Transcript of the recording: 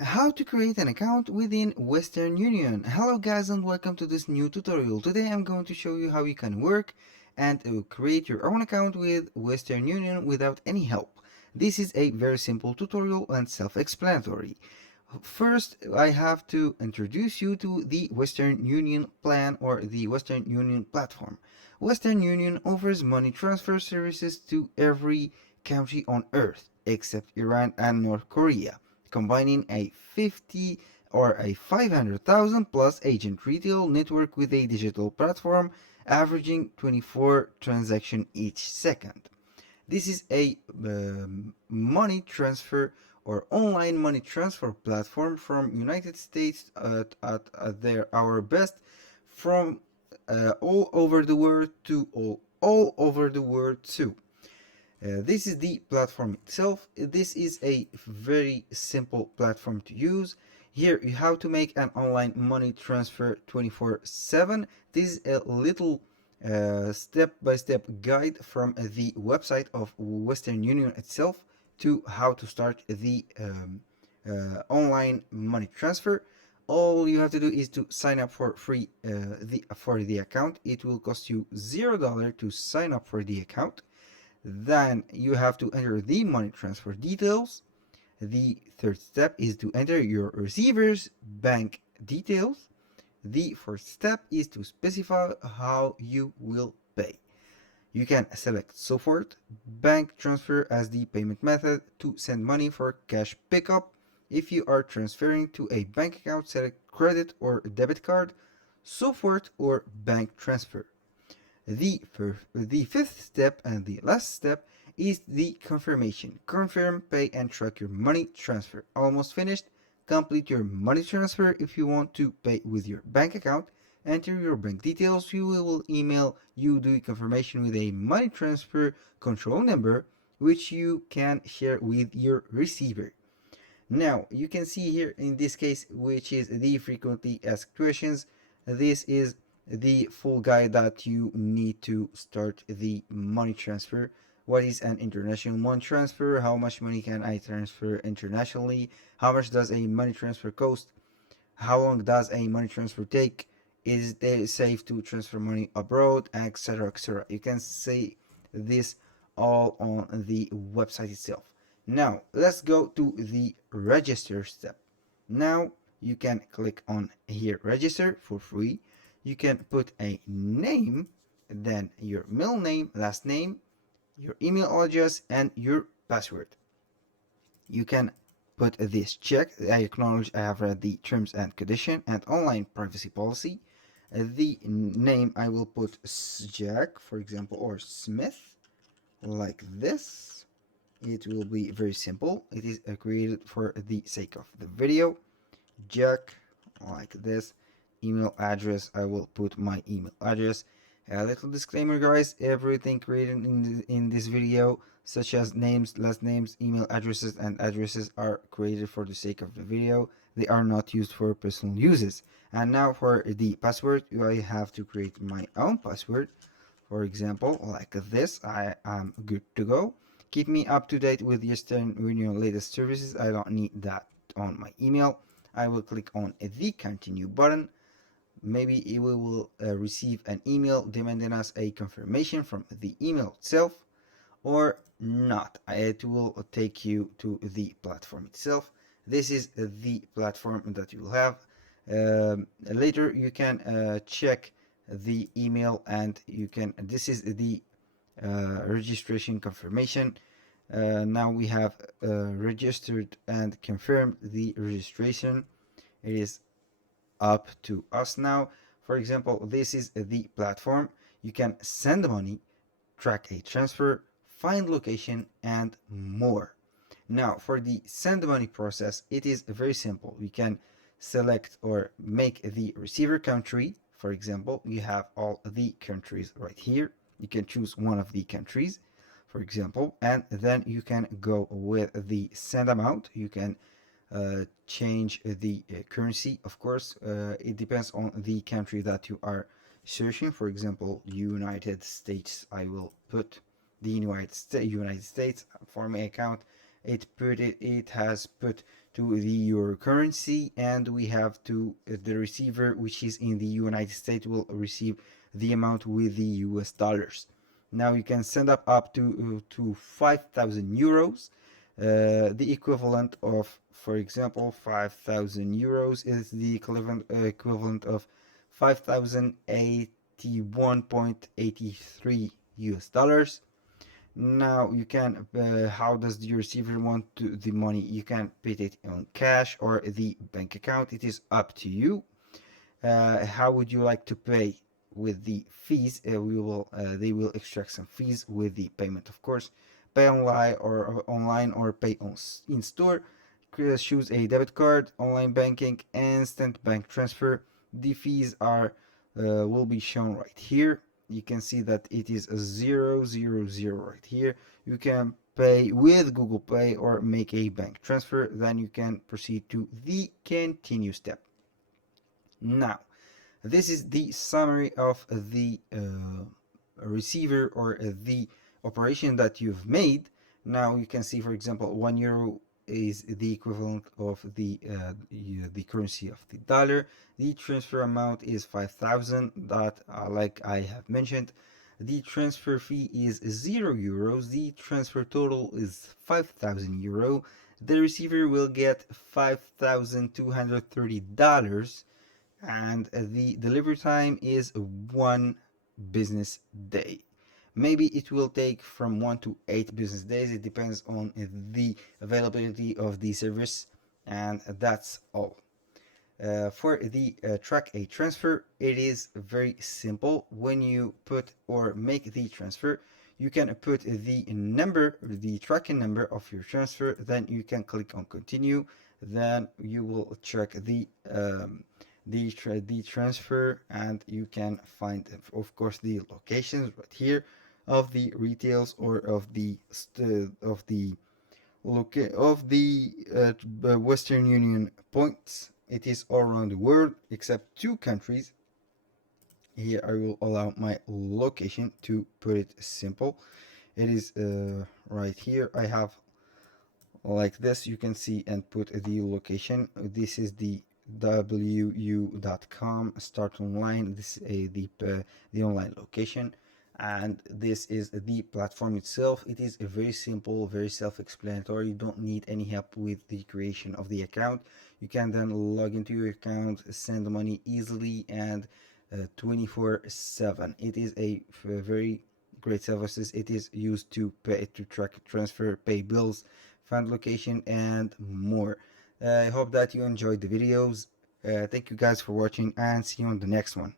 How to create an account within Western Union. Hello guys and welcome to this new tutorial. Today I'm going to show you how you can work and create your own account with Western Union without any help. This is a very simple tutorial and self-explanatory. First, I have to introduce you to the Western Union plan or the Western Union platform. Western Union offers money transfer services to every country on earth except Iran and North Korea, combining a 50 or a 500,000 plus agent retail network with a digital platform averaging 24 transactions each second. This is a money transfer or online money transfer platform from United States at their our best from all over the world to all over the world too. This is the platform itself. This is a very simple platform to use. Here you have to make an online money transfer 24/7. This is a little step-by-step guide from the website of Western Union itself to how to start the online money transfer. All you have to do is to sign up for free for the account. It will cost you $0 to sign up for the account. Then you have to enter the money transfer details. The third step is to enter your receiver's bank details. The fourth step is to specify how you will pay. You can select SOFORT bank transfer as the payment method to send money for cash pickup. If you are transferring to a bank account, select credit or debit card, SOFORT or bank transfer. The fifth step and the last step is the confirmation. Confirm, pay, and track your money transfer. Almost finished. Complete your money transfer. If you want to pay with your bank account, enter your bank details. We will email you the confirmation with a money transfer control number, which you can share with your receiver. Now, you can see here in this case, which is the frequently asked questions, this is the full guide that you need to start the money transfer. What is an international money transfer? How much money can I transfer internationally? How much does a money transfer cost? How long does a money transfer take? Is it safe to transfer money abroad, etc, etc? You can see this all on the website itself. Now let's go to the register step. Now you can click on here register for free. You can put a name, then your middle name, last name, your email address, and your password. You can put this check. I acknowledge I have read the terms and condition and online privacy policy. The name I will put Jack, for example, or Smith, like this. It will be very simple. It is created for the sake of the video. Jack, like this. Email address, I will put my email address. A little disclaimer, guys, everything created in this video, such as names, last names, email addresses, and addresses, are created for the sake of the video. They are not used for personal uses. And now for the password, I have to create my own password. For example, like this, I am good to go. Keep me up to date with Western Union latest services. I don't need that on my email. I will click on the continue button. Maybe we will receive an email demanding us a confirmation from the email itself, or not. It will take you to the platform itself. This is the platform that you will have. Later you can check the email, and you can, this is the registration confirmation. Now we have registered and confirmed the registration. It is up to us now. For example, this is the platform. You can send money, track a transfer, find location, and more. Now for the send money process, it is very simple. We can select or make the receiver country. For example, we have all the countries right here. You can choose one of the countries, for example, and then you can go with the send amount. You can change the currency. Of course, it depends on the country that you are searching. For example, United States. I will put the United States for my account. it has put to the euro currency, and we have to the receiver, which is in the United States, will receive the amount with the US dollars. Now you can send up to 5,000 euros. The equivalent of, for example, 5,000 euros is the equivalent of 5,081.83 US dollars. Now you can, how does the receiver want the money? You can put it on cash or the bank account. It is up to you. How would you like to pay with the fees? They will extract some fees with the payment, of course. Pay online or pay in store. Choose a debit card, online banking, instant bank transfer. The fees are will be shown right here. You can see that it is a 000 right here. You can pay with Google Pay or make a bank transfer. Then you can proceed to the continue step. Now, this is the summary of the receiver or the operation that you've made. Now you can see, for example, 1 euro is the equivalent of the currency of the dollar. The transfer amount is 5,000. That, like I have mentioned, the transfer fee is 0 euros. The transfer total is 5,000 euro. The receiver will get $5,230, and the delivery time is 1 business day. Maybe it will take from 1 to 8 business days. It depends on the availability of the service, and that's all. For the track a transfer, it is very simple. When you put or make the transfer, you can put the tracking number of your transfer. Then you can click on continue. Then you will check the transfer, and you can find, of course, the locations right here of the retails or of the Western Union points. It is all around the world except 2 countries. Here I will allow my location to put it simple. It is right here. I have like this. You can see and put the location. This is the wu.com start online. This is the online location, and this is the platform itself. It is very simple, very self-explanatory. You don't need any help with the creation of the account. You can then log into your account, send money easily, and 24/7. It is a very great services. It is used to track, transfer, pay bills, find location, and more. I hope that you enjoyed the videos. Thank you guys for watching, and see you on the next one.